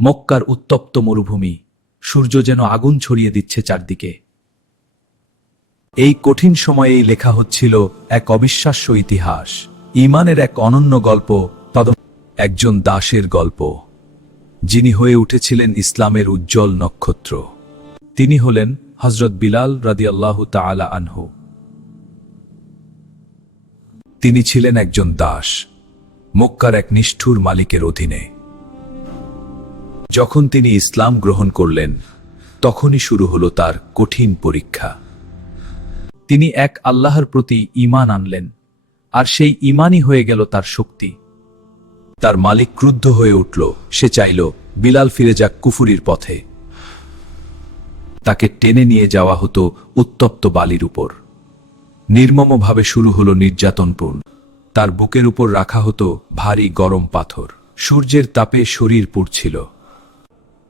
মক্কার উত্তপ্ত মরুভূমি, সূর্য যেন আগুন ছড়িয়ে দিচ্ছে চারদিকে। এই কঠিন সময়েই লেখা হচ্ছিল এক অবিশ্বাস্য ইতিহাস, ঈমানের এক অনন্য গল্প, একজন দাসের গল্প, যিনি হয়ে উঠেছিলেন ইসলামের উজ্জ্বল নক্ষত্র। তিনি হলেন হযরত বিলাল রাদিয়াল্লাহু তাআলা আনহু। তিনি ছিলেন একজন দাস, মক্কার এক নিষ্ঠুর মালিকের অধীনে। যখন তিনি ইসলাম গ্রহণ করলেন, তখনই শুরু হলো তার কঠিন পরীক্ষা। তিনি এক আল্লাহর প্রতি ঈমান আনলেন, আর সেই ঈমানই হয়ে গেল তার শক্তি। তার মালিক ক্রুদ্ধ হয়ে উঠল, সে চাইল বিলাল ফিরে যাক কুফরির পথে। তাকে টেনে নিয়ে যাওয়া হতো উত্তপ্ত বালির উপর। নির্মমভাবে শুরু হলো নির্যাতনপূর্ণ। তার বুকের উপর রাখা হতো ভারী গরম পাথর। সূর্যের তাপে শরীর পুড়ছিল,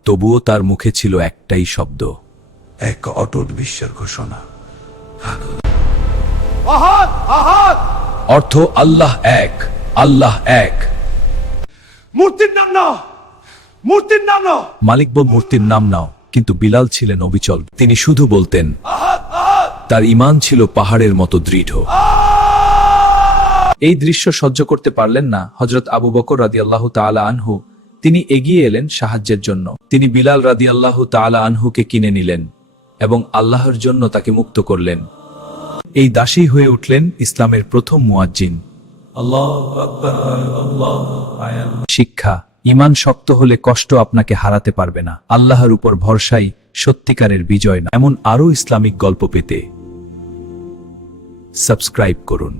তবুও তার মুখে ছিল একটাই শব্দ, এক অটুট বিশ্বের ঘোষণা। অর্থ আল্লাহ এক, আল্লাহ এক। মূর্তির নাম নাও, মূর্তির নাম নাও। মালিক বল, মূর্তির নাম নাও। কিন্তু বিলাল ছিলেন অবিচল। তিনি শুধু বলতেন। তার ঈমান ছিল পাহাড়ের মতো দৃঢ়। এই দৃশ্য সহ্য করতে পারলেন না হযরত আবু বকর রাদিয়াল্লাহু তাআলা আনহু। তিনি এগিয়ে এলেন সাহায্যের জন্য। তিনি বিলাল রাদিয়াল্লাহু তাআলা আনহুকে কিনে নিলেন এবং আল্লাহর জন্য তাকে মুক্ত করলেন। এই দাসী হয়ে উঠলেন ইসলামের প্রথম মুয়াজ্জিন। শিক্ষা: ঈমান শক্ত হলে কষ্ট আপনাকে হারাতে পারবে না। আল্লাহর উপর ভরসাই সত্যিকারের বিজয় না। এমন আরও ইসলামিক গল্প পেতে সাবস্ক্রাইব করুন।